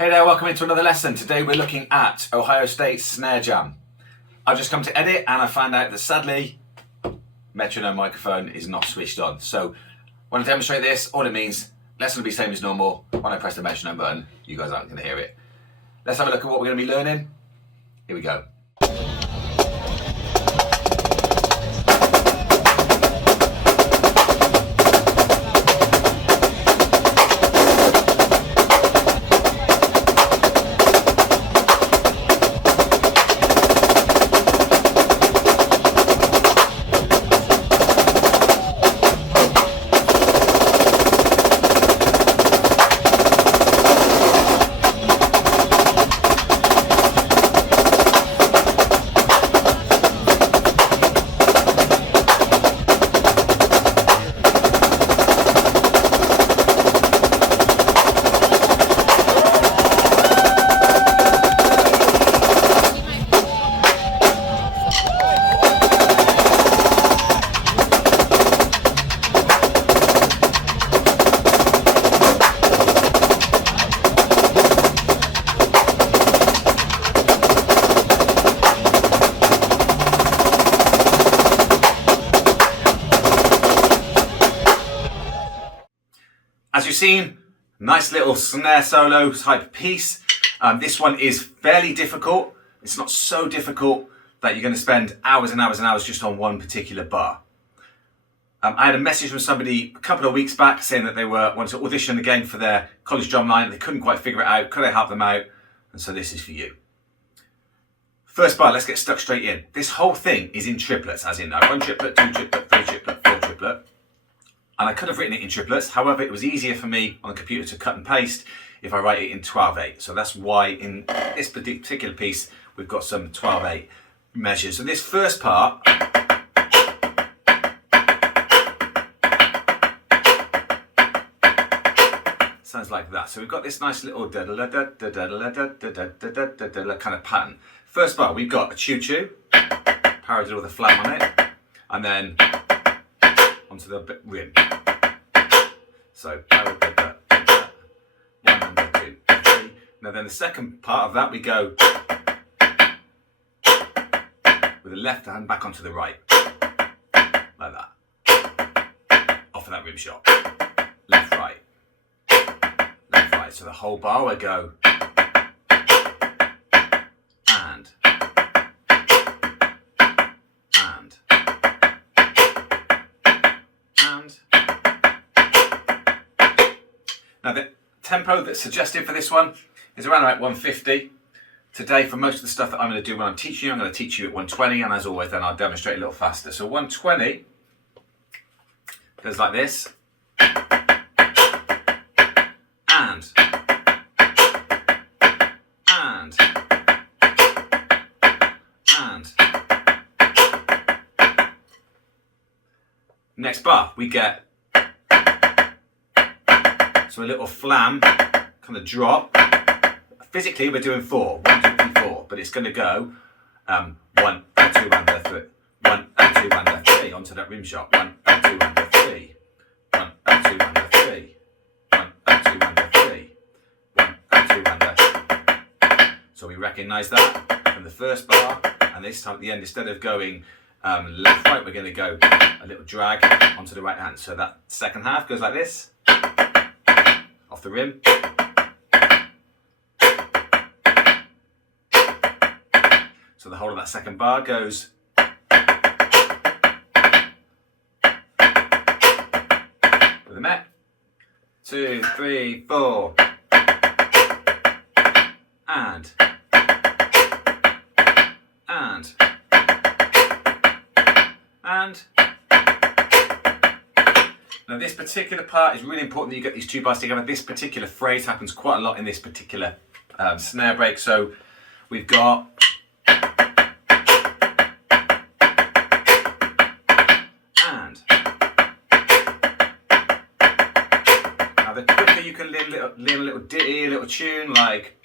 Hey there, welcome into another lesson. Today we're looking at Ohio State snare jam. I've just come to edit and I found out that sadly, metronome microphone is not switched on. So when I demonstrate this, all it means, lesson will be same as normal. When I press the metronome button, you guys aren't going to hear it. Let's have a look at what we're going to be learning. Here we go. As you've seen, nice little snare solo type piece. This one is fairly difficult. It's not so difficult that you're going to spend hours and hours and hours just on one particular bar. I had a message from somebody a couple of weeks back saying that they wanted to audition again for their college drumline. They couldn't quite figure it out. Could I help them out? And so this is for you. First bar, let's get stuck straight in. This whole thing is in triplets, as in 1 triplet, 2 triplet, 3 triplet, 4 triplet. And I could have written it in triplets. However, it was easier for me on the computer to cut and paste if I write it in 12/8. So that's why in this particular piece, we've got some 12/8 measures. So this first part, sounds like that. So we've got this nice little kind of pattern. First bar, we've got a choo-choo, paradiddle with a flat on it, and then onto the rim. So 1 and 2, 3. Now then the second part of that we go with the left hand back onto the right, like that. Off of that rim shot. Left, right. Left, right. So the whole bar we go and. Now the tempo that's suggested for this one is around about 150. Today, for most of the stuff that I'm going to do when I'm teaching you, I'm going to teach you at 120, and as always then I'll demonstrate a little faster. So 120 goes like this. And. Next bar, we get so a little flam, kind of drop. Physically, we're doing 4, 1, 2, 3, 4, but it's going to go 1, 2, and 3, 1, 2, and 3 onto that rim shot. 1, 2, and 3, 1, 2, and 3, 1, 2, and 3, 1, 2, and 3. So we recognise that from the first bar, and this time at the end, instead of going left, right, we're going to go a little drag onto the right hand. So that second half goes like this. Off the rim. So the whole of that second bar goes with the met. 2, 3, 4. And. Now this particular part is really important that you get these two bars together. This particular phrase happens quite a lot in this particular snare break. So we've got and. Now the quicker you can learn a little ditty, a little tune like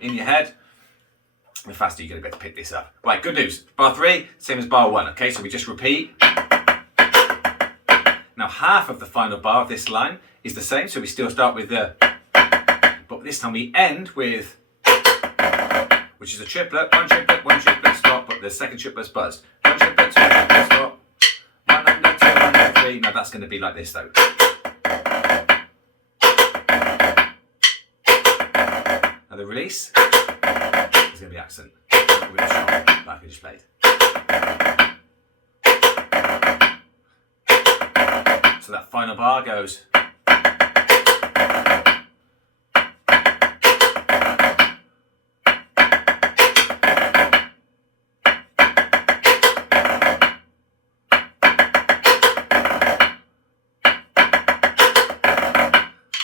in your head, the faster you're going to be able to pick this up. Right, good news. Bar 3, same as bar 1. Okay, so we just repeat. Now half of the final bar of this line is the same, so we still start with the, but this time we end with, which is a triplet, one triplet, stop, but the second triplet's buzzed. One triplet, two triplet, stop, one under, two under, three. Now that's going to be like this though. Now the release is going to be accent, really strong, like we just played. So that final bar goes.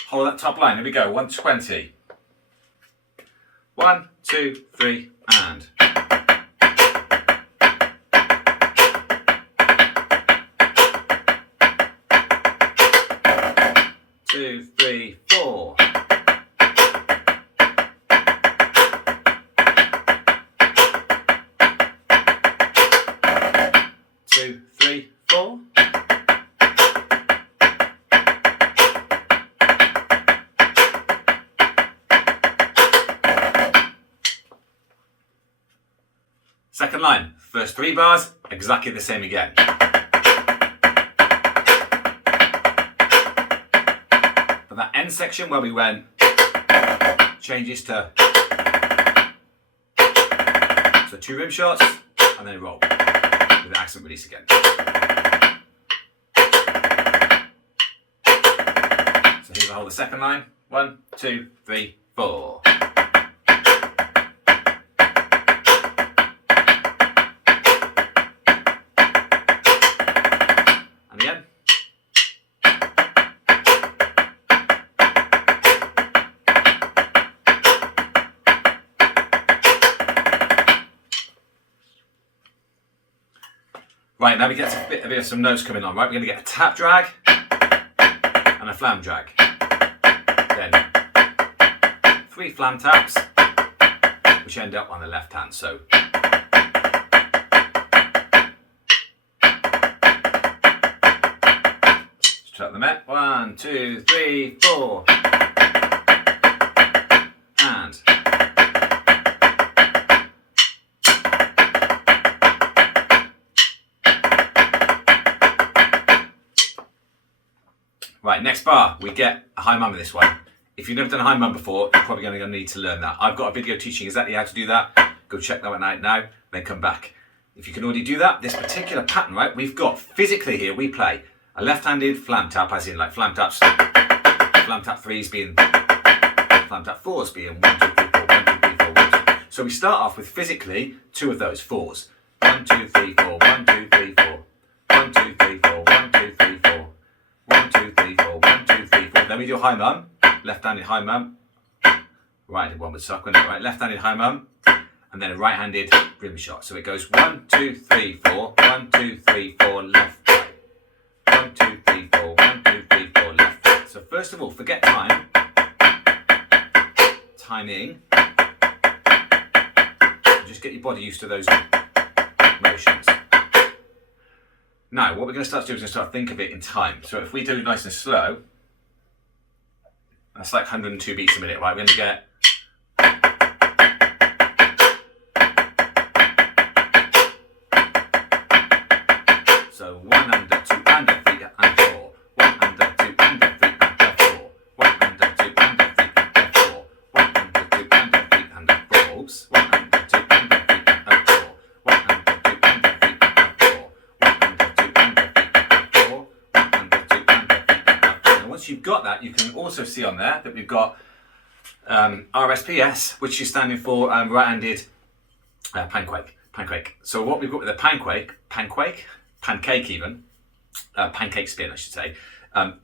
Hold that top line, here we go, 120. 1, 2, 3, and. 2, 3, 4. Two, three, four. Second line, first 3 bars, exactly the same again. But that end section where we went, changes to, so 2 rim shots, and then roll, with the accent release again. So here's the whole of the second line, 1, 2, 3, 4. Right, now we get a bit of some notes coming on, right? We're going to get a tap drag and a flam drag. Then 3 flam taps, which end up on the left hand. So let's try them out. 1, 2, 3, 4. And. Right, next bar, we get a high mum with this one. If you've never done a high mum before, you're probably going to need to learn that. I've got a video teaching exactly how to do that. Go check that one out now, then come back. If you can already do that, this particular pattern, right, we've got physically here, we play a left-handed flam tap, as in like flam taps, flam tap 3s being, flam tap 4s being 1, 2, 3, 4, 1, 2, 3, 4, 1, 2. So we start off with physically 2 of those 4s. 1, 2, 3, 4, 1, 2, 3, 4. 1, 2, 3, 4, 1, 2, 3, 4. 1, 2, 3, 4, 1, 2, 3, 4. Then we do high mum, left-handed high mum, right-handed one would suck, wouldn't it? Right, left-handed high mum, and then a right-handed rim shot. So it goes 1, 2, 3, 4, 1, 2, 3, 4, left, right. 1, 2, 3, 4, 1, 2, 3, 4, left, right. So first of all, forget time. Timing. Just get your body used to those motions. Now, what we're going to start to do is start to think of it in time. So if we do it nice and slow, that's like 102 beats a minute, right? We're going to get. So 1 under, 2 under, 3 and 4. 1 under, 2 under, 3 under 4. 1 under, 2 under, 3 under 4. 1 under, 2 under, 3 under 4. Oops. 1 under, 2 under, 3 under 4. 1 under, 2 under, 3 under 4. 1 under, 2 under, 3 under 4. 1 under, 2 under, 3 under 4. And once you've got that, you can also see on there that we've got RSPS, which is standing for right-handed pancake. So what we've got with a pancake even, pancake spin I should say.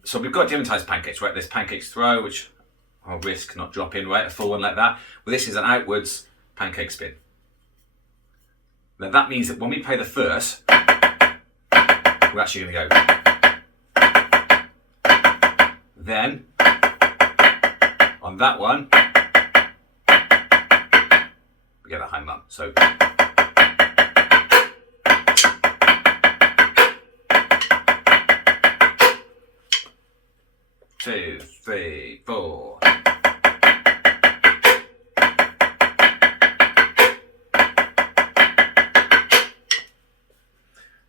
So we've got different types of pancakes, right? There's pancakes throw, which I'll risk not dropping, right? A full one like that. Well, this is an outwards pancake spin. Now that means that when we play the first, we're actually going to go. Then, on that one, we get a high mum. So, 2, 3, 4.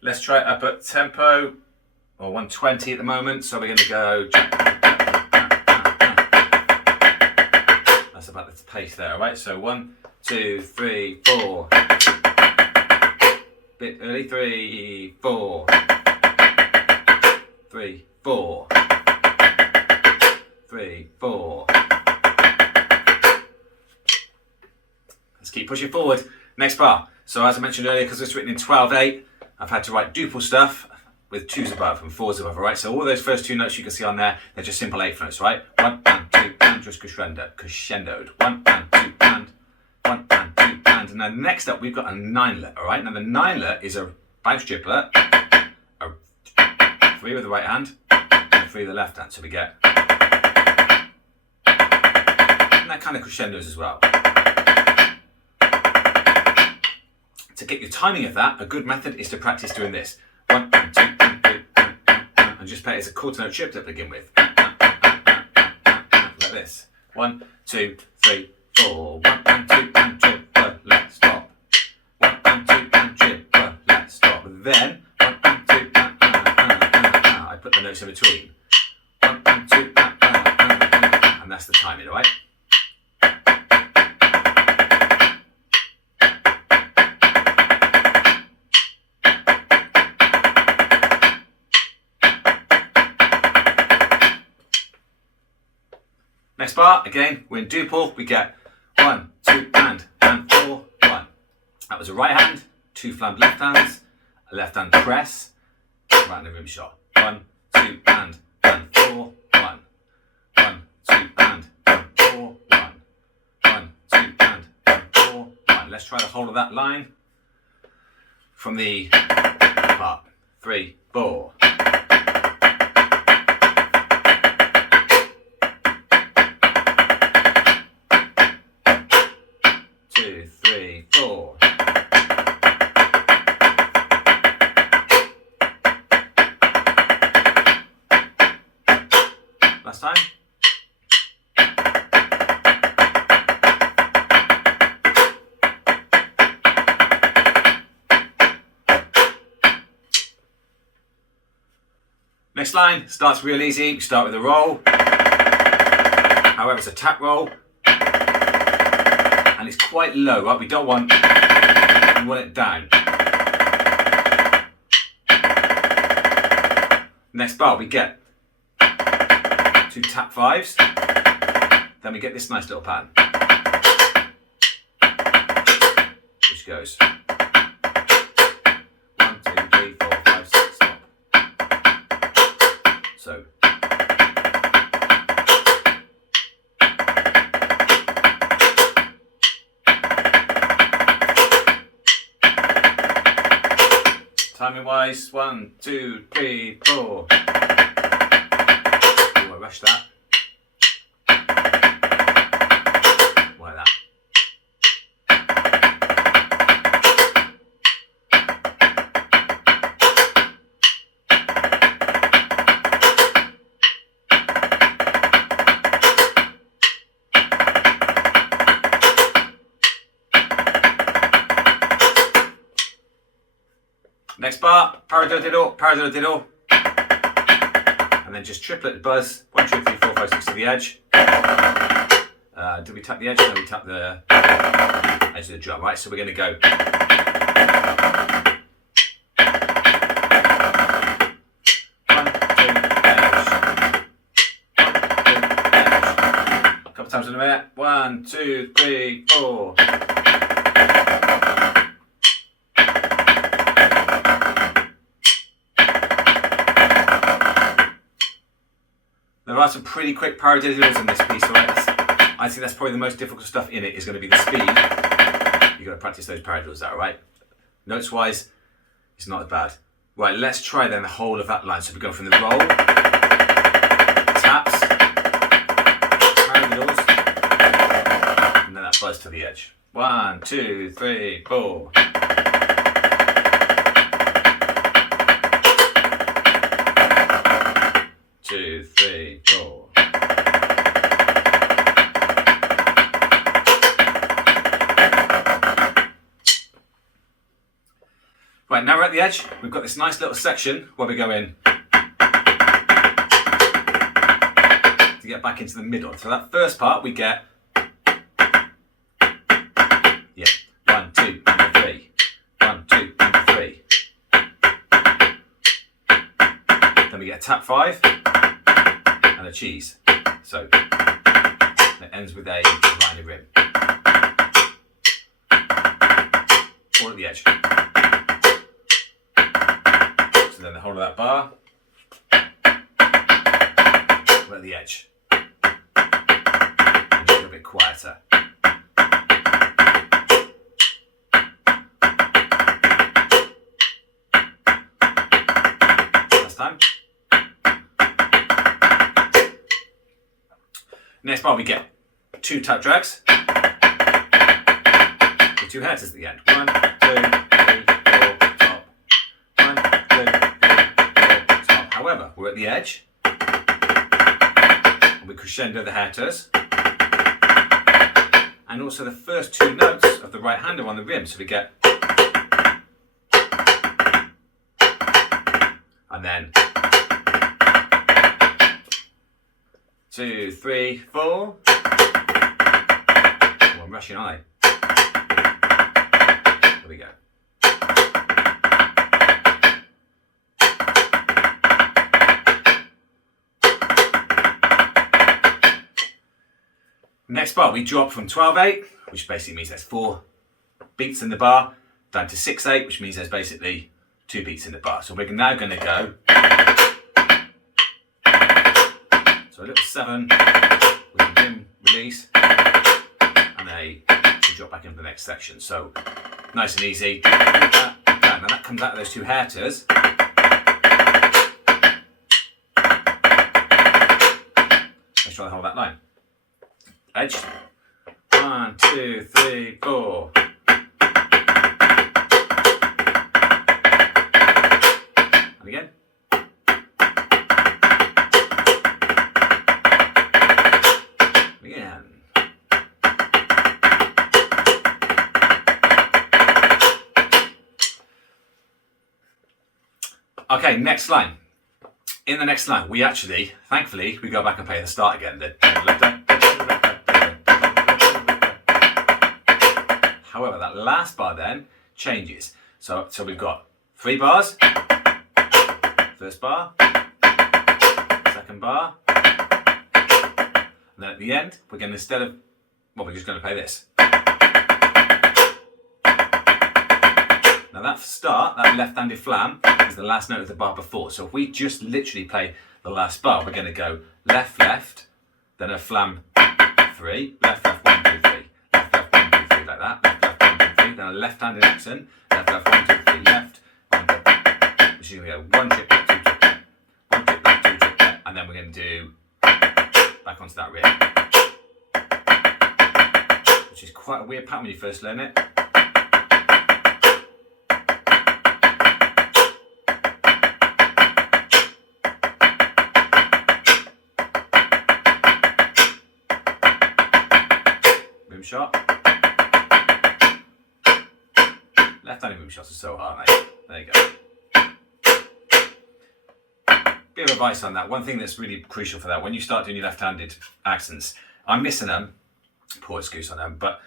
Let's try it up at tempo, or 120 at the moment, so we're going to go. That's about the pace there, alright? So 1, 2, 3, 4. Bit early, 3, 4. 3, 4. 3, 4. Let's keep pushing forward. Next bar. So as I mentioned earlier, because it's written in 12/8, I've had to write duple stuff with 2s above and 4s above, alright? So all those first 2 notes you can see on there, they're just simple 8th notes, right? 1 and 2 and just crescendoed. 1 and 2 and 1 and 2 and now next up we've got a 9-let, alright? Now the 9-let is a bounce triplet, a 3 with the right hand, and a 3 with the left hand. So we get, and that kind of crescendos as well. To get your timing of that, a good method is to practice doing this. 1 and 2 and 3 and just play it as a quarter note triplet to begin with. Like this. 1, 2, 3, 4. 1 and 2 and triplet, stop. 1 and 2 and triplet, stop. Then 1 and 2 I put the notes in between. 1 and 2 and that's the timing, alright? Next bar, again, we're in duple, we get 1, 2 and 4, 1. That was a right hand, 2 flammed left hands, a left hand press, right hand rim shot. 1, 2 and 4, 1. 1, 2 and 4, 1. 1, 2 and 4, 1. Let's try the whole of that line from the part. 3, 4. 2, 3, 4. Last time. Next line starts real easy. We start with a roll. However, it's a tap roll. And it's quite low, right? We don't want, we want it down. Next bar, we get 2 tap 5s. Then we get this nice little pattern, which goes 1, 2, 3, 4, 5, 6, stop. So. Timing wise, 1, 2, 3, 4. Oh, I rushed that. Like that. Next bar, paradiddle, paradiddle, and then just triplet buzz. 1, 2, 3, 4, 5, 6 to the edge. Did we tap the edge? No, we tapped the edge of the drum, right? So we're going to go. 1, 2, edge. 1, 2, edge. A couple times in a minute. 1, 2, 3, 4. There are some pretty quick paradiddles in this piece, alright? I think that's probably the most difficult stuff in it is going to be the speed. You've got to practice those paradiddles out, right? Notes wise, it's not as bad. Right, let's try then the whole of that line. So we go from the roll, taps, paradiddles, and then that buzz to the edge. 1, 2, 3, 4. 2, 3, 4. the edge, we've got this nice little section where we go in to get back into the middle. So that first part we get, yeah, 1, 2, and 3. 1, 2, and 3. Then we get a tap 5 and a cheese. So it ends with a line of rim. Or at the edge. So then the whole of that bar, we're at the edge. And a little bit quieter. Last time. Next bar we get 2 tap drags with 2 headers at the end. 1, 2, 3, 4, top. 1, 2, 3, 4, top. However, we're at the edge and we crescendo the headers and also the first 2 notes of the right hander on the rim. So we get, and then 2, 3, 4. Oh, I'm rushing, aren't I? There we go. Next bar, we drop from 12/8, which basically means there's 4 beats in the bar, down to 6/8, which means there's basically 2 beats in the bar. So we're now going to go. So a little 7 with a rim release and a to drop back into the next section. So nice and easy. Now that comes out of those 2 headers. Let's try to hold that line. Edge. 1, 2, 3, 4. And again. Again. Okay, next line. In the next line, we actually, thankfully, we go back and play the start again. However, that last bar then changes. So we've got 3 bars. First bar, second bar, and then at the end, we're going to, instead of, well, we're just going to play this. Now that start, that left-handed flam, is the last note of the bar before. So if we just literally play the last bar, we're going to go left, left, then a flam 3, left, left, 1, 2, 3, left, left, 1, 2, 3, like that, left, left, 1, 2, 3, then a left-handed accent, left, left, 1, 2, 3, left, 1, 2, 3, which is going to go 1 triplet, 2 triplet, 1 triplet, 2 triplet, and then we're going to do back onto that rim, which is quite a weird pattern when you first learn it. Rim shot. Left-handed rim shots are so hard, mate. There you go. Bit of advice on that. One thing that's really crucial for that, when you start doing your left-handed accents, I'm missing them. Poor excuse on them, but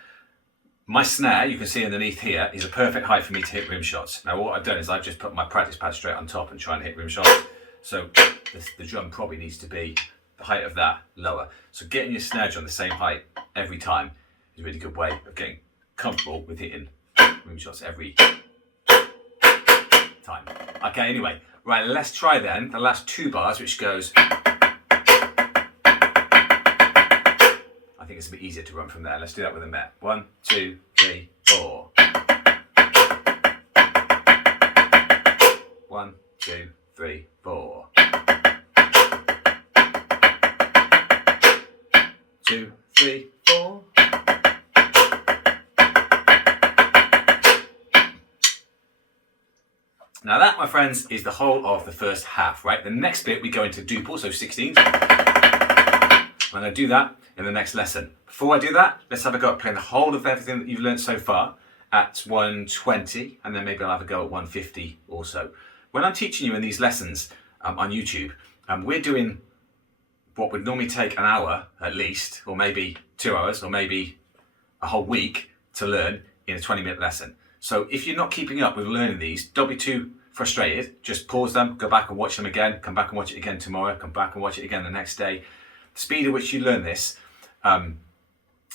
my snare, you can see underneath here, is a perfect height for me to hit rim shots. Now what I've done is I've just put my practice pad straight on top and try and hit rim shots. So the drum probably needs to be the height of that lower. So getting your snare drum the same height every time is a really good way of getting comfortable with hitting rim shots every time. Okay, anyway, right, let's try then the last 2 bars, which goes. I think it's a bit easier to run from there. Let's do that with a Met. 1, 2, 3, 4. 1, 2, 3, 4. 2, 3, 4. Now that, my friends, is the whole of the first half, right? The next bit we go into duple, so 16s. I'm going to do that in the next lesson. Before I do that, let's have a go at playing the whole of everything that you've learned so far at 120, and then maybe I'll have a go at 150 also. When I'm teaching you in these lessons on YouTube, we're doing what would normally take an hour at least, or maybe 2 hours, or maybe a whole week to learn in a 20-minute lesson. So if you're not keeping up with learning these, don't be too frustrated. Just pause them, go back and watch them again, come back and watch it again tomorrow, come back and watch it again the next day. The speed at which you learn this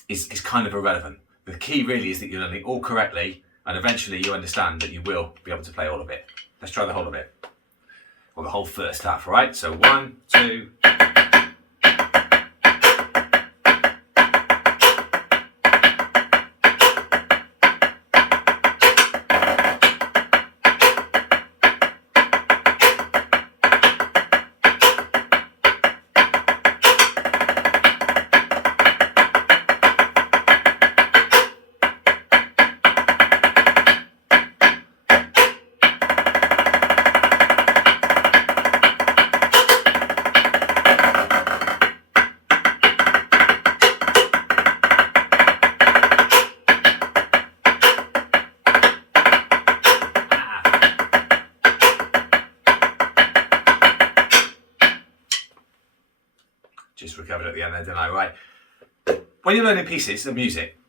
is kind of irrelevant. The key really is that you're learning all correctly, and eventually you understand that you will be able to play all of it. Let's try the whole of it, or the whole first half, all right? So 1, 2... Just recovered at the end there, didn't I? Right. When you're learning pieces of music,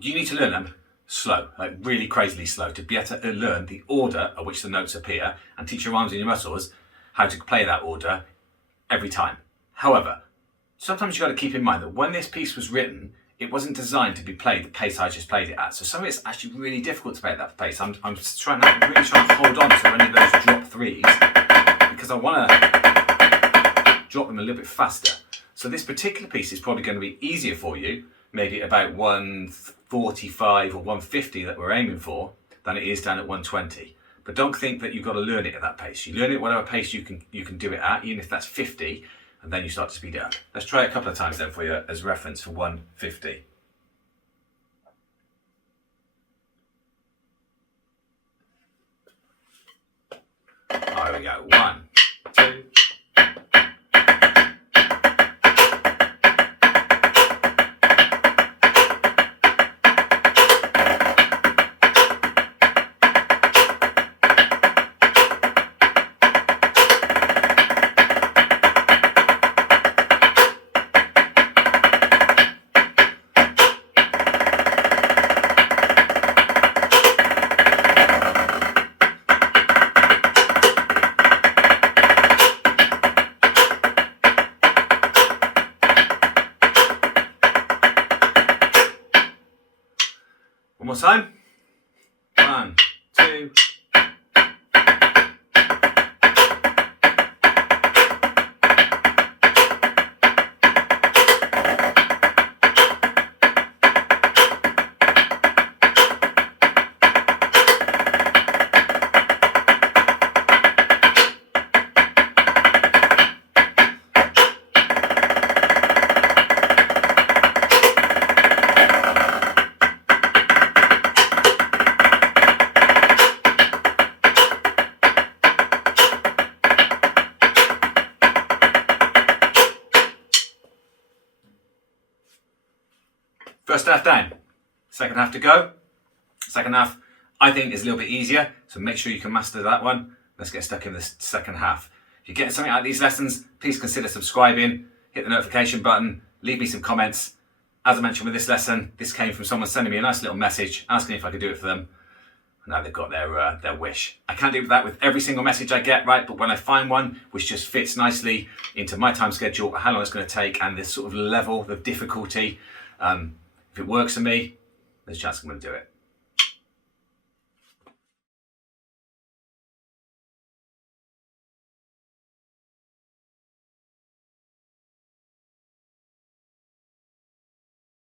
you need to learn them slow, like really crazily slow, to be able to learn the order at which the notes appear and teach your arms and your muscles how to play that order every time. However, sometimes you've got to keep in mind that when this piece was written, it wasn't designed to be played the pace I just played it at. So some of it's actually really difficult to play at that pace. I'm really trying to hold on to any of those drop threes because I want to drop them a little bit faster. So this particular piece is probably going to be easier for you, maybe about 145 or 150 that we're aiming for, than it is down at 120. But don't think that you've got to learn it at that pace. You learn it whatever pace you can do it at, even if that's 50, and then you start to speed it up. Let's try it a couple of times then for you as reference for 150. There we go. 1, 2. One more time. 1, 2. First half down, second half to go. Second half, I think, is a little bit easier, so make sure you can master that one. Let's get stuck in the second half. If you're getting something out of these lessons, please consider subscribing, hit the notification button, leave me some comments. As I mentioned with this lesson, this came from someone sending me a nice little message asking if I could do it for them. Now they've got their wish. I can't do that with every single message I get, right? But when I find one which just fits nicely into my time schedule, how long it's going to take, and this sort of level of difficulty, if it works for me, there's a chance I'm going to do it.